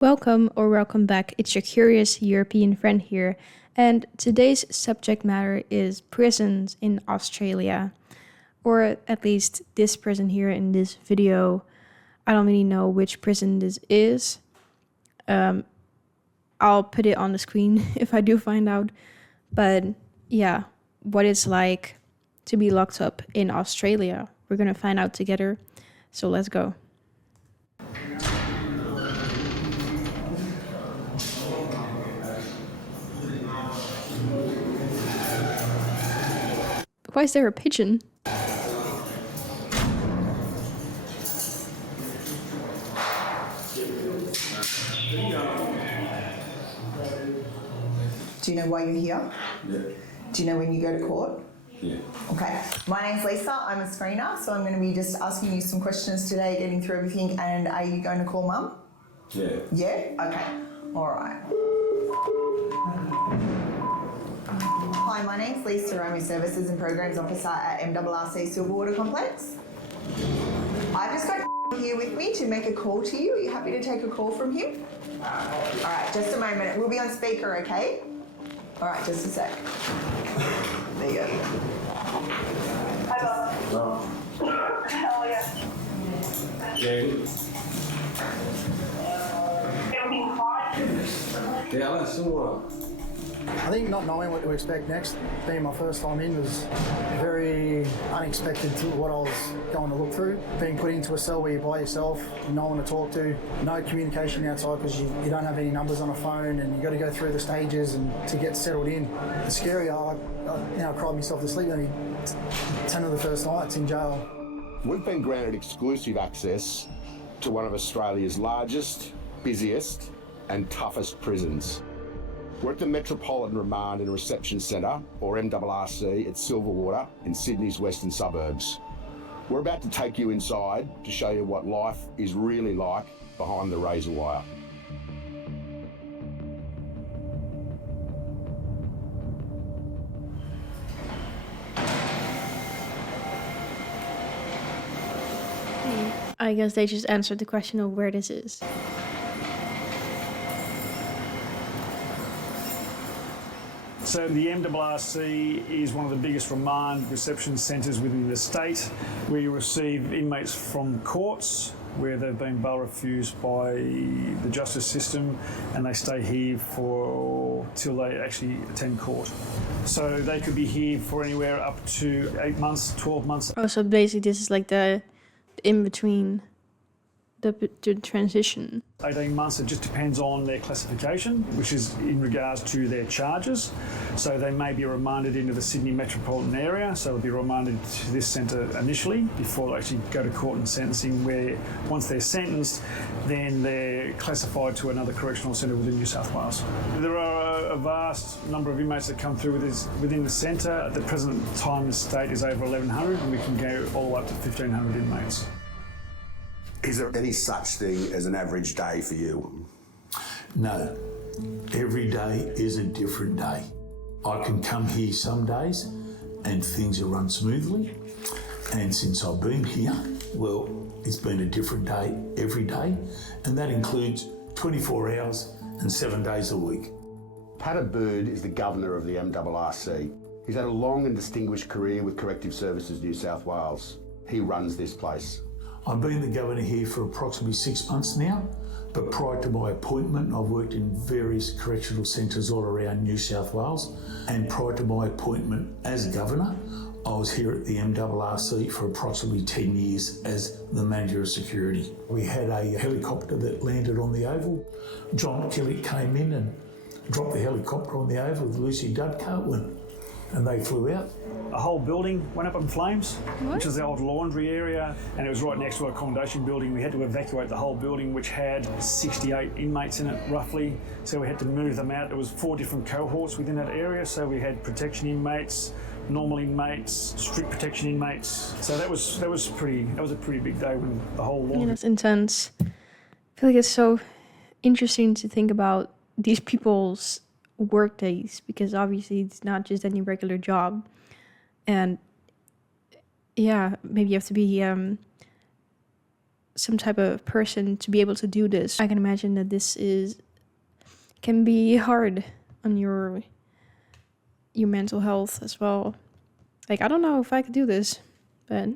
Welcome or welcome back. It's your curious European friend here, and today's subject matter is prisons in Australia, or at least this prison here in this video. I don't really know which prison this is. I'll put it on the screen if I do find out. But yeah, what it's like to be locked up in Australia. We're gonna find out together. So let's go. Why is there a pigeon? Do you know why you're here? Yeah. Do you know when you go to court? Yeah. Okay. My name's Lisa. I'm a screener, so I'm going to be just asking you some questions today, getting through everything. And are you going to call Mum? Yeah. Yeah? Okay. All right. Hi, my name's Lisa. I'm a Services and Programs Officer at MRRC Silverwater Complex. I've just got here with me to make a call to you. Are you happy to take a call from him? All right, just a moment. We'll be on speaker, okay? All right, just a sec. There you go. Hi, Bob. Oh. How are you? Yeah. Everything fine? Yeah, that's all right. I think not knowing what to expect next, being my first time in, was very unexpected to what I was going to look through. Being put into a cell where you're by yourself, no one to talk to, no communication outside because you don't have any numbers on a phone, and you got to go through the stages and to get settled in. It's scary. I cried myself to sleep maybe 10 of the first nights in jail. We've been granted exclusive access to one of Australia's largest, busiest and toughest prisons. We're at the Metropolitan Remand and Reception Centre, or MRRC, at Silverwater in Sydney's western suburbs. We're about to take you inside to show you what life is really like behind the razor wire. I guess they just answered the question of where this is. So the MRRC is one of the biggest remand reception centres within the state. We receive inmates from courts where they've been bail refused by the justice system, and they stay here till they actually attend court. So they could be here for anywhere up to 8 months, 12 months. Oh, so basically this is like the in between, the transition. 18 months, it just depends on their classification, which is in regards to their charges. So they may be remanded into the Sydney metropolitan area, so they'll be remanded to this centre initially before they actually go to court and sentencing, where once they're sentenced, then they're classified to another correctional centre within New South Wales. There are a vast number of inmates that come through within the centre. At the present time, the state is over 1,100, and we can go all the way up to 1,500 inmates. Is there any such thing as an average day for you? No. Every day is a different day. I can come here some days and things are run smoothly. And since I've been here, well, it's been a different day every day. And that includes 24 hours and 7 days a week. Pat Bird is the governor of the MRRC. He's had a long and distinguished career with Corrective Services New South Wales. He runs this place. I've been the governor here for approximately 6 months now, but prior to my appointment, I've worked in various correctional centres all around New South Wales. And prior to my appointment as governor, I was here at the MRRC for approximately 10 years as the manager of security. We had a helicopter that landed on the Oval. John Killick came in and dropped the helicopter on the Oval with Lucy Dudcote, and they flew out. A whole building went up in flames, What? which is the old laundry area, and it was right next to our accommodation building. We had to evacuate the whole building, which had 68 inmates in it, roughly. So we had to move them out. There was 4 different cohorts within that area. So we had protection inmates, normal inmates, strict protection inmates. So that was a pretty big day when the whole laundry. Yeah, that's intense. I feel like it's so interesting to think about these people's work days, because obviously it's not just any regular job. And yeah, maybe you have to be some type of person to be able to do this. I can imagine that this can be hard on your mental health as well. Like, I don't know if I could do this, but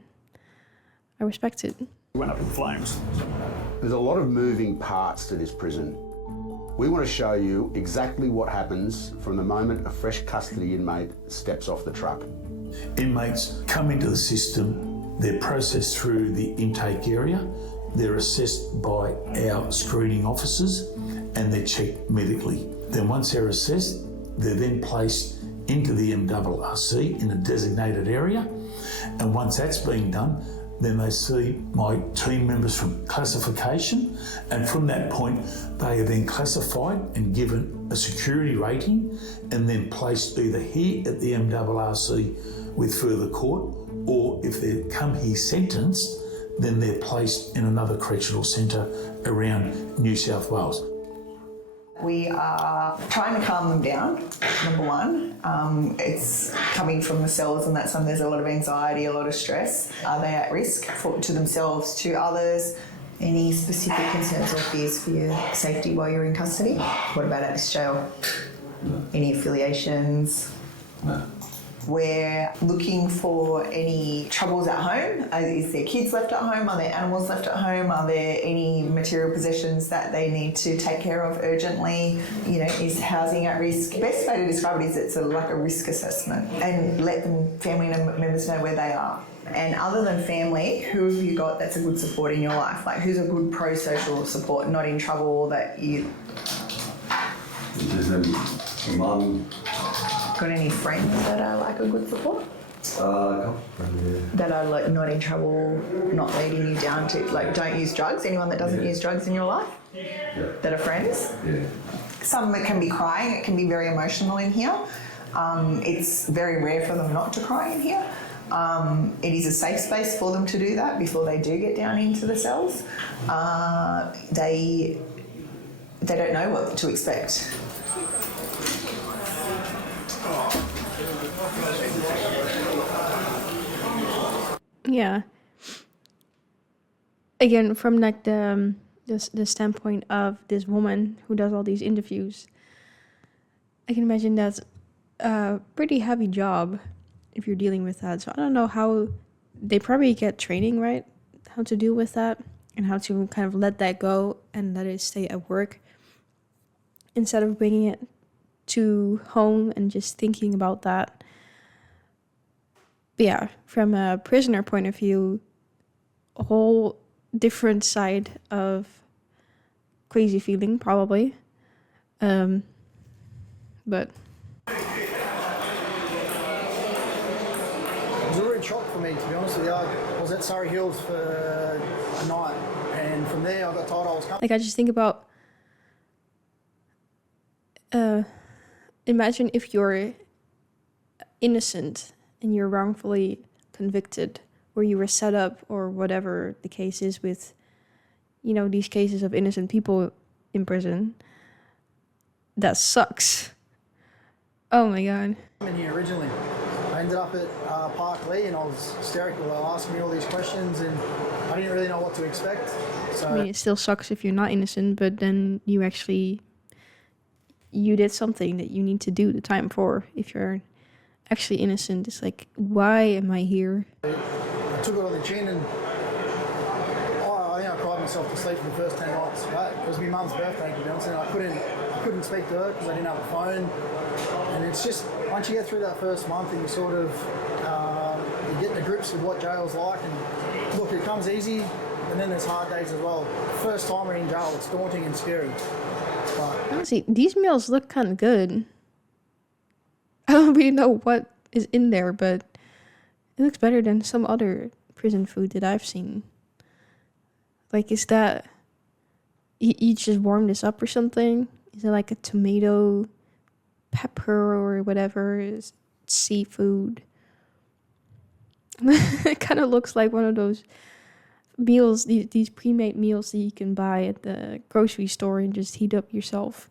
I respect it. Went up in flames. There's a lot of moving parts to this prison. We want to show you exactly what happens from the moment a fresh custody inmate steps off the truck. Inmates come into the system, they're processed through the intake area, they're assessed by our screening officers, and they're checked medically. Then once they're assessed, they're then placed into the MRRC in a designated area, and once that's been done, then they see my team members from classification, and from that point they are then classified and given a security rating and then placed either here at the MRRC with further court, or if they come here sentenced, then they're placed in another correctional centre around New South Wales. We are trying to calm them down, number one. It's coming from the cells, and that's when there's a lot of anxiety, a lot of stress. Are they at risk to themselves, to others? Any specific concerns or fears for your safety while you're in custody? What about at this jail? Any affiliations? No. We're looking for any troubles at home. Is there kids left at home? Are there animals left at home? Are there any material possessions that they need to take care of urgently? You know, is housing at risk? Best way to describe it is it's like a risk assessment, and let them, family members, know where they are. And other than family, who have you got that's a good support in your life? Like, who's a good pro-social support, not in trouble, that you... There's a mum. Got any friends that are like a good support? Yeah. That are like not in trouble, not leading you down to, like, don't use drugs? Anyone that doesn't use drugs in your life? Yeah. That are friends? Yeah. Some that can be crying, it can be very emotional in here. It's very rare for them not to cry in here. It is a safe space for them to do that before they do get down into the cells. They don't know what to expect. Yeah. Again, from like the standpoint of this woman who does all these interviews, I can imagine that's a pretty heavy job if you're dealing with that. So I don't know how they probably get training, right? How to deal with that and how to kind of let that go and let it stay at work instead of bringing it to home and just thinking about that. But yeah, from a prisoner point of view, a whole different side of crazy feeling, probably. But it was a real shock for me, to be honest with you. I was at Surrey Hills for a night, and from there I got told I was coming. like, I just think about, imagine if you're innocent and you're wrongfully convicted, or you were set up, or whatever the case is with, you know, these cases of innocent people in prison. That sucks. Oh my god. In here originally, I ended up at Park Lee, and I was hysterical. They were asking me all these questions, and I didn't really know what to expect. So I mean, it still sucks if you're not innocent, but then you did something that you need to do the time for. If you're actually innocent, it's like, why am I here? I took it on the chin, and I think I cried myself to sleep for the first 10 nights. It was my mum's birthday, to be honest, and I couldn't speak to her because I didn't have a phone. And it's just, once you get through that first month and you sort of you get to grips with what jail's like, and look, it comes easy, and then there's hard days as well. First time we're in jail, it's daunting and scary. But Honestly, these meals look kind of good. I don't really know what is in there, but it looks better than some other prison food that I've seen. Like, is that... You just warm this up or something? Is it like a tomato, pepper, or whatever? Is seafood? It kind of looks like one of those meals, these pre-made meals that you can buy at the grocery store and just heat up yourself.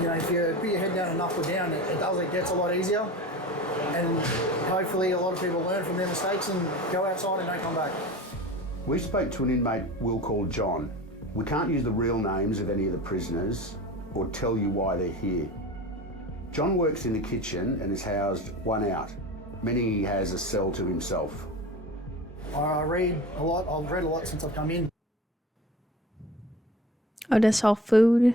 you know, if you put your head down and knuckle down, it gets a lot easier. And hopefully a lot of people learn from their mistakes and go outside and don't come back. We spoke to an inmate we'll call John. We can't use the real names of any of the prisoners or tell you why they're here. John works in the kitchen and is housed one out, meaning he has a cell to himself. I read a lot. I've read a lot since I've come in. Oh, that's all food.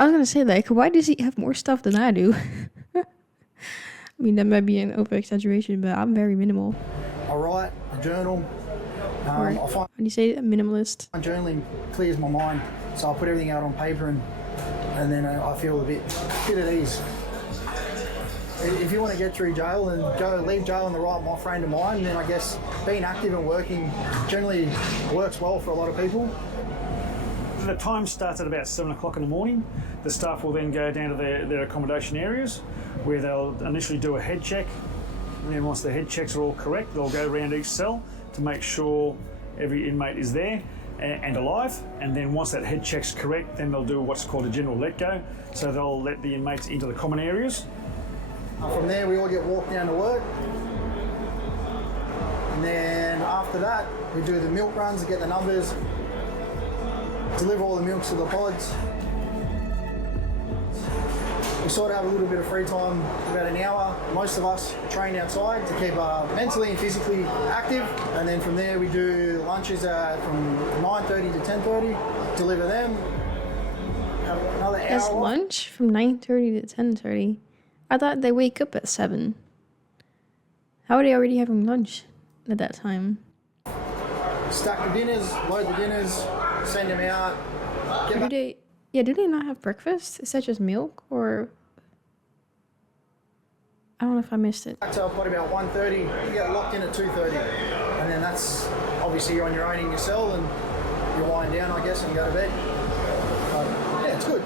I was gonna say, like, why does he have more stuff than I do? I mean, that might be an over-exaggeration, but I'm very minimal. I write, I journal. Or, I how find do you say it? A minimalist? journaling clears my mind, so I put everything out on paper and then I feel a bit at ease. If you want to get through jail and leave jail in the right frame of mind, then I guess being active and working generally works well for a lot of people. The time starts at about 7 o'clock in the morning. The staff will then go down to their accommodation areas where they'll initially do a head check. And then once the head checks are all correct, they'll go around each cell to make sure every inmate is there and alive. And then once that head check's correct, then they'll do what's called a general let go. So they'll let the inmates into the common areas. From there, we all get walked down to work. And then after that, we do the milk runs to get the numbers, deliver all the milks to the pods. We sort of have a little bit of free time, about an hour. Most of us train outside to keep mentally and physically active. And then from there, we do lunches from 9:30 to 10:30, deliver them. Have another hour. That's lunch from 9:30 to 10:30. I thought they wake up at 7. How are they already having lunch at that time? Stack the dinners, load the dinners, send them out. Do they not have breakfast? Is that just milk, or I don't know if I missed it. Back to probably about 1:30, you get locked in at 2:30. And then that's, obviously you're on your own in your cell and you wind down, I guess, and go to bed. But yeah, it's good.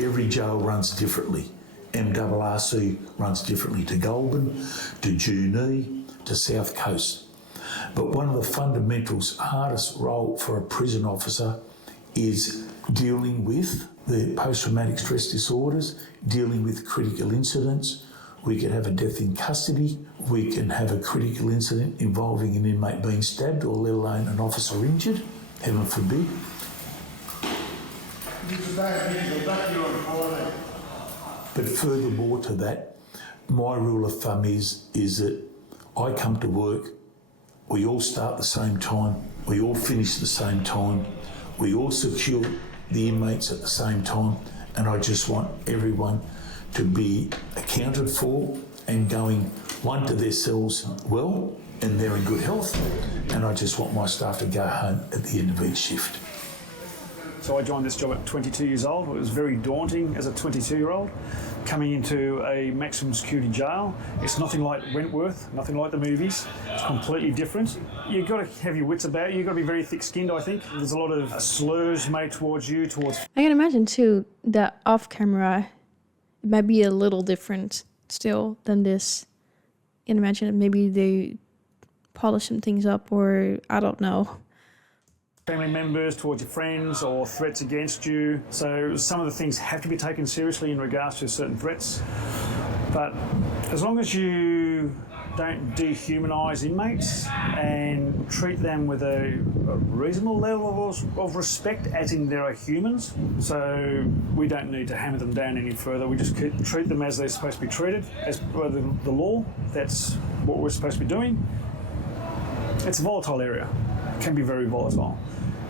Every jail runs differently. MRRC runs differently to Goulburn, to Junee, to South Coast. But one of the fundamentals, hardest role for a prison officer is dealing with the post-traumatic stress disorders, dealing with critical incidents. We could have a death in custody. We can have a critical incident involving an inmate being stabbed, or let alone an officer injured, heaven forbid. But furthermore to that, my rule of thumb is that I come to work, we all start the same time, we all finish the same time, we all secure the inmates at the same time, and I just want everyone to be accounted for and going, one, to their cells well and they're in good health, and I just want my staff to go home at the end of each shift. So I joined this job at 22 years old. It was very daunting as a 22-year-old, coming into a maximum security jail. It's nothing like Wentworth, nothing like the movies. It's completely different. You've got to have your wits about you. You've got to be very thick-skinned, I think. There's a lot of slurs made towards you, towards... I can imagine, too, that off-camera, it might be a little different still than this. I can imagine that maybe they polish some things up, or I don't know. Family members, towards your friends, or threats against you. So some of the things have to be taken seriously in regards to certain threats. But as long as you don't dehumanise inmates and treat them with a reasonable level of respect, as in there are humans, so we don't need to hammer them down any further. We just treat them as they're supposed to be treated, as per the law. That's what we're supposed to be doing. It's a volatile area. It can be very volatile.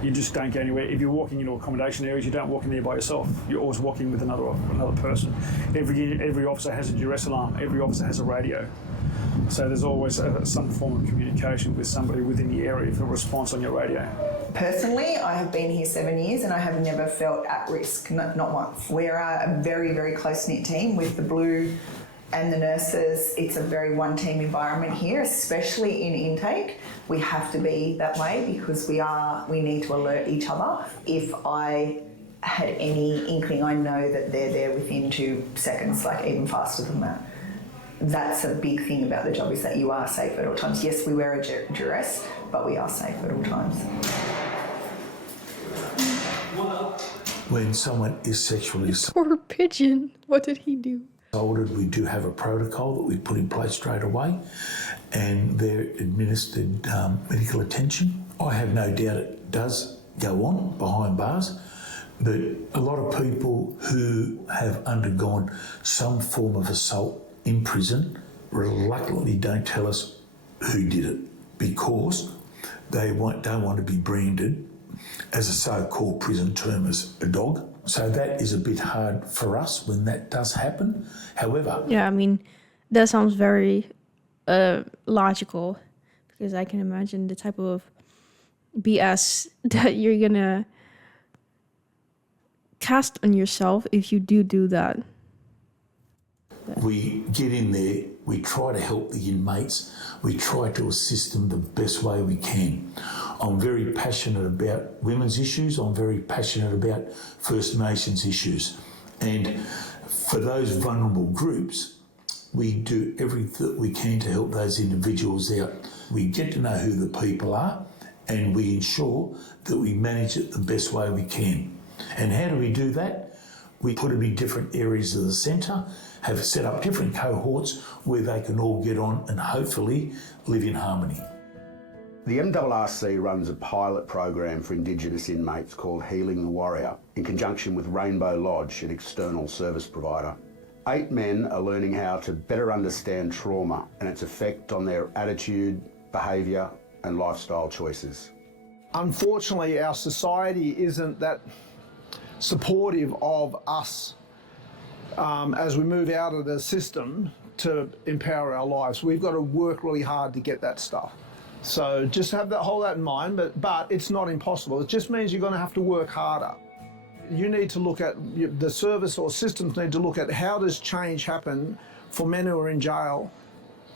You just don't go anywhere. If you're walking into accommodation areas, you don't walk in there by yourself. You're always walking with another person. Every officer has a duress alarm. Every officer has a radio. So there's always some form of communication with somebody within the area for a response on your radio. Personally, I have been here 7 years and I have never felt at risk, not once. We're a very, very close-knit team with the Blue and the nurses. It's a very one-team environment here, especially in intake. We have to be that way because we need to alert each other. If I had any inkling, I know that they're there within 2 seconds, like even faster than that. that's a big thing about the job, is that you are safe at all times. Yes, we wear a duress, but we are safe at all times. When someone is sexually Poor pigeon. What did he do? assaulted, we do have a protocol that we put in place straight away, and they're administered medical attention. I have no doubt it does go on behind bars, but a lot of people who have undergone some form of assault in prison reluctantly don't tell us who did it because they don't want to be branded as a so-called prison term as a dog. So that is a bit hard for us when that does happen. However, Yeah, I mean, that sounds very logical, because I can imagine the type of BS that you're gonna cast on yourself if you do that. we get in there, we try to help the inmates, we try to assist them the best way we can. I'm very passionate about women's issues, I'm very passionate about First Nations issues. And for those vulnerable groups, we do everything that we can to help those individuals out. We get to know who the people are and we ensure that we manage it the best way we can. And how do we do that? We put them in different areas of the centre, have set up different cohorts where they can all get on and hopefully live in harmony. The MRRC runs a pilot program for Indigenous inmates called Healing the Warrior in conjunction with Rainbow Lodge, an external service provider. 8 men are learning how to better understand trauma and its effect on their attitude, behaviour and lifestyle choices. Unfortunately, our society isn't that supportive of us as we move out of the system to empower our lives. We've got to work really hard to get that stuff. So just hold that in mind, but it's not impossible. It just means you're going to have to work harder. You need to look at, the service or systems need to look at how does change happen for men who are in jail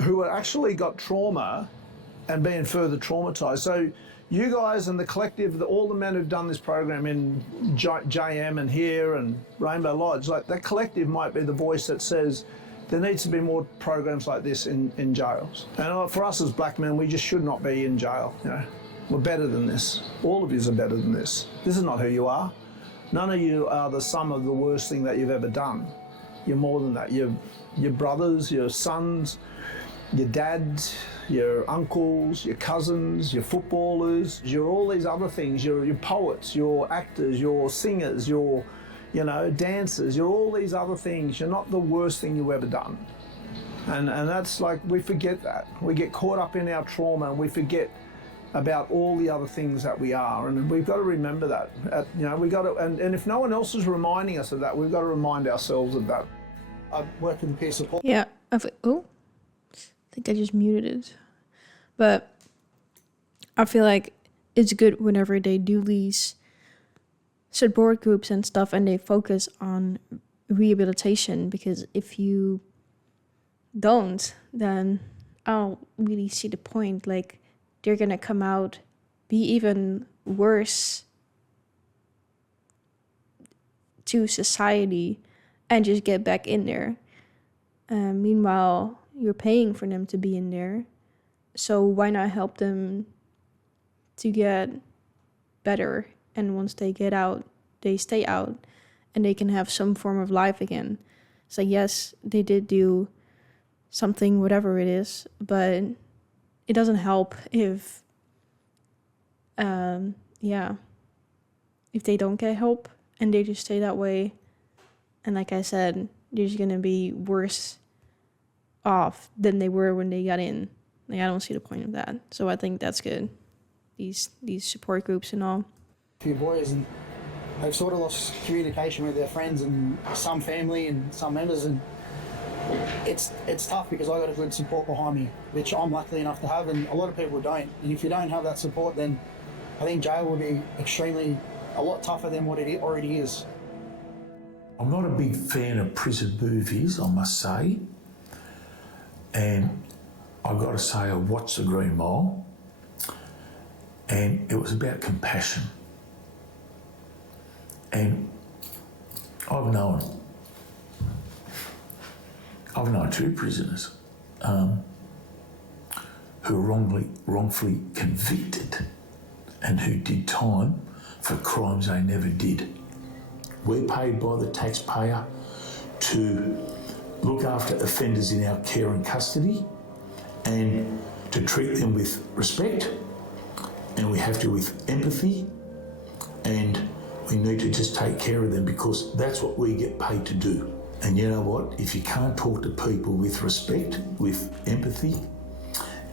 who actually got trauma and being further traumatised. So you guys and the collective, all the men who've done this program in JM and here and Rainbow Lodge, like that collective might be the voice that says there needs to be more programs like this in jails. And for us as black men, we just should not be in jail. You know, we're better than this. All of you are better than this. This is not who you are. None of you are the sum of the worst thing that you've ever done. You're more than that. Your brothers, your sons, your dads, your uncles, your cousins, your footballers, you're all these other things. You're poets, you're actors, you're singers, you're, dancers. You're all these other things. You're not the worst thing you've ever done. And that's like, we forget that. We get caught up in our trauma and we forget about all the other things that we are, and we've got to remember that. We got to, and if no one else is reminding us of that, we've got to remind ourselves of that. I work in peer support. Yeah. I think I just muted it. But I feel like it's good whenever they do these support groups and stuff and they focus on rehabilitation, because if you don't, then I don't really see the point. Like, they're gonna come out, be even worse to society and just get back in there. Meanwhile, you're paying for them to be in there. So why not help them to get better? And once they get out, they stay out and they can have some form of life again. So yes, they did do something, whatever it is, but it doesn't help if if they don't get help and they just stay that way. And like I said, they're just gonna be worse off than they were when they got in. Like, I don't see the point of that. So I think that's good. These support groups and all. A few boys, and they've sort of lost communication with their friends and some family and some members, and it's tough because I got a good support behind me, which I'm lucky enough to have, and a lot of people don't. And if you don't have that support, then I think jail will be a lot tougher than what it already is. I'm not a big fan of prison movies, I must say. And I've got to say, I watched The Green Mile, and it was about compassion. And I've known I've known 2 prisoners who were wrongfully convicted and who did time for crimes they never did. We're paid by the taxpayer to look after offenders in our care and custody and to treat them with respect, and we have to with empathy, and we need to just take care of them because that's what we get paid to do. And you know what? If you can't talk to people with respect, with empathy,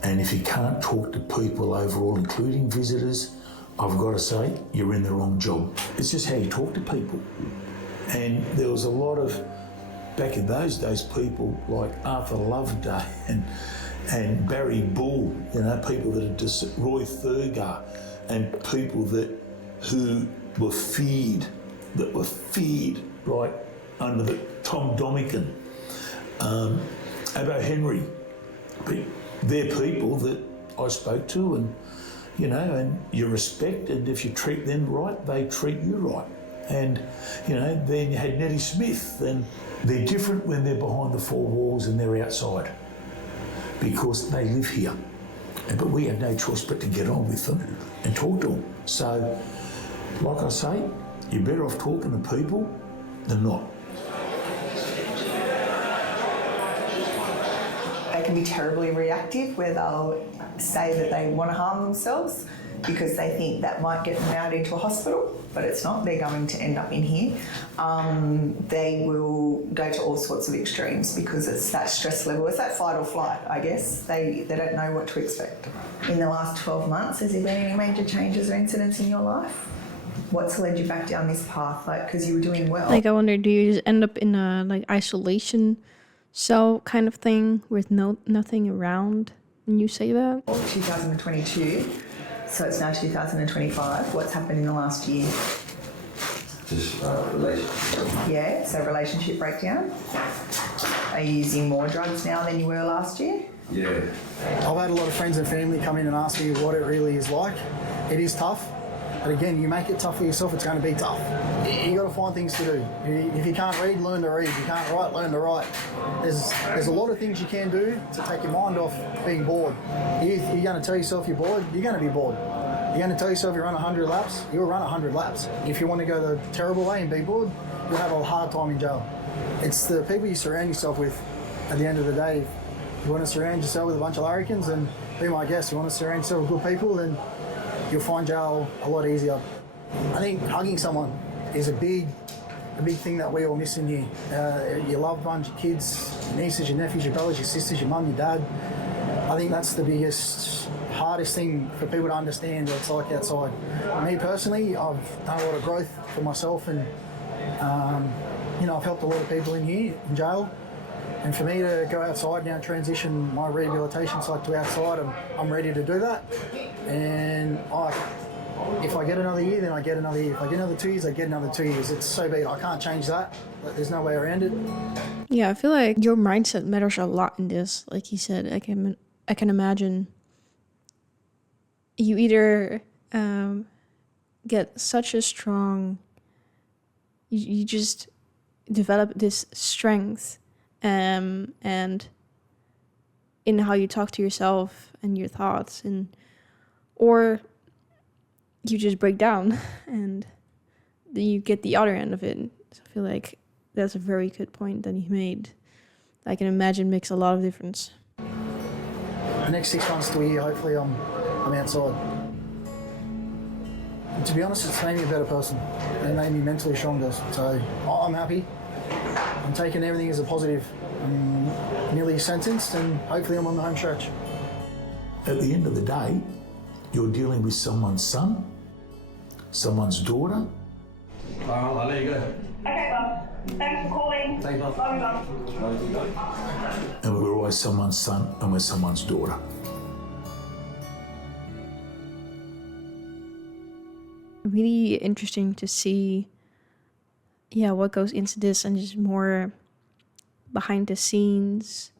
and if you can't talk to people overall, including visitors, I've got to say, you're in the wrong job. It's just how you talk to people. And there was a lot of, back in those days, people like Arthur Loveday and Barry Bull, you know, people that are just Roy Thurgar, and people who were feared, right under the Tom Domican, Abbo Henry. They're people that I spoke to, and you know, and you respect, and if you treat them right, they treat you right. And you know, then you had Nettie Smith, and they're different when they're behind the 4 walls and they're outside because they live here. But we have no choice but to get on with them and talk to them. So, like I say, you're better off talking to people than not. They can be terribly reactive where they'll say that they want to harm themselves because they think that might get them out into a hospital, but it's not. They're going to end up in here. They will go to all sorts of extremes because it's that stress level. It's that fight or flight, I guess. They don't know what to expect. In the last 12 months, has there been any major changes or incidents in your life? What's led you back down this path? Like, because you were doing well. Like, I wonder, do you just end up in a like isolation cell kind of thing with nothing around when you say that? 2022, so it's now 2025. What's happened in the last year? Just relationship. Yeah, so relationship breakdown. Are you using more drugs now than you were last year? Yeah. I've had a lot of friends and family come in and ask me what it really is like. It is tough, but again, you make it tough for yourself, it's going to be tough. You got to find things to do. If you can't read, learn to read. If you can't write, learn to write. There's a lot of things you can do to take your mind off being bored. You're going to tell yourself you're bored, you're going to be bored. You're going to tell yourself you run 100 laps, you'll run 100 laps. If you want to go the terrible way and be bored, you'll have a hard time in jail. It's the people you surround yourself with at the end of the day. If you want to surround yourself with a bunch of larrikins, then be my guest. You want to surround yourself with good people, then you'll find jail a lot easier. I think hugging someone is a big thing that we all miss in here. Your loved ones, your kids, your nieces, your nephews, your brothers, your sisters, your mum, your dad. I think that's the hardest thing for people to understand what it's like outside. Me personally, I've done a lot of growth for myself, and I've helped a lot of people in here, in jail. And for me to go outside now, transition my rehabilitation site to outside, I'm ready to do that. And if I get another year, then I get another year. If I get another 2 years, I get another 2 years. It's so be it. I can't change that. But there's no way around it. Yeah, I feel like your mindset matters a lot in this. Like you said, I can imagine you either get such a strong, you just develop this strength, and in how you talk to yourself and your thoughts, or you just break down and then you get the other end of it. So I feel like that's a very good point that you made. I can imagine makes a lot of difference. The next 6 months to a year, hopefully I'm outside. And to be honest, it's made me a better person. It made me mentally stronger. So I'm happy. I'm taking everything as a positive. I'm nearly sentenced, and hopefully I'm on the home stretch. At the end of the day, you're dealing with someone's son, someone's daughter. I'll let you go. Okay, Bob. Thanks for calling. Thanks, Bob. Love you, Bob. And we're always someone's son and we're someone's daughter. Really interesting to see, what goes into this, and just more behind the scenes.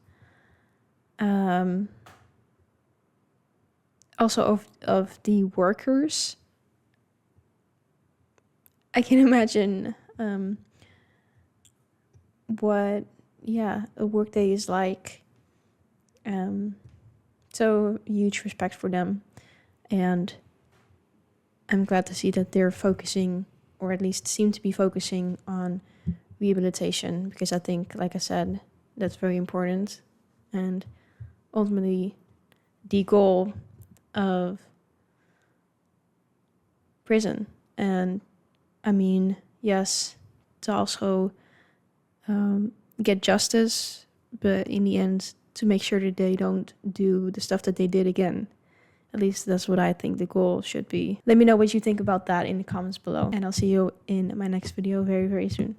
Also of the workers. I can imagine what yeah, a workday is like. So huge respect for them. And I'm glad to see that they're focusing, or at least seem to be focusing on rehabilitation, because I think, like I said, that's very important. And ultimately, the goal of prison. And I mean, yes, to also get justice, but in the end, to make sure that they don't do the stuff that they did again. At least that's what I think the goal should be. Let me know what you think about that in the comments below. And I'll see you in my next video very, very soon.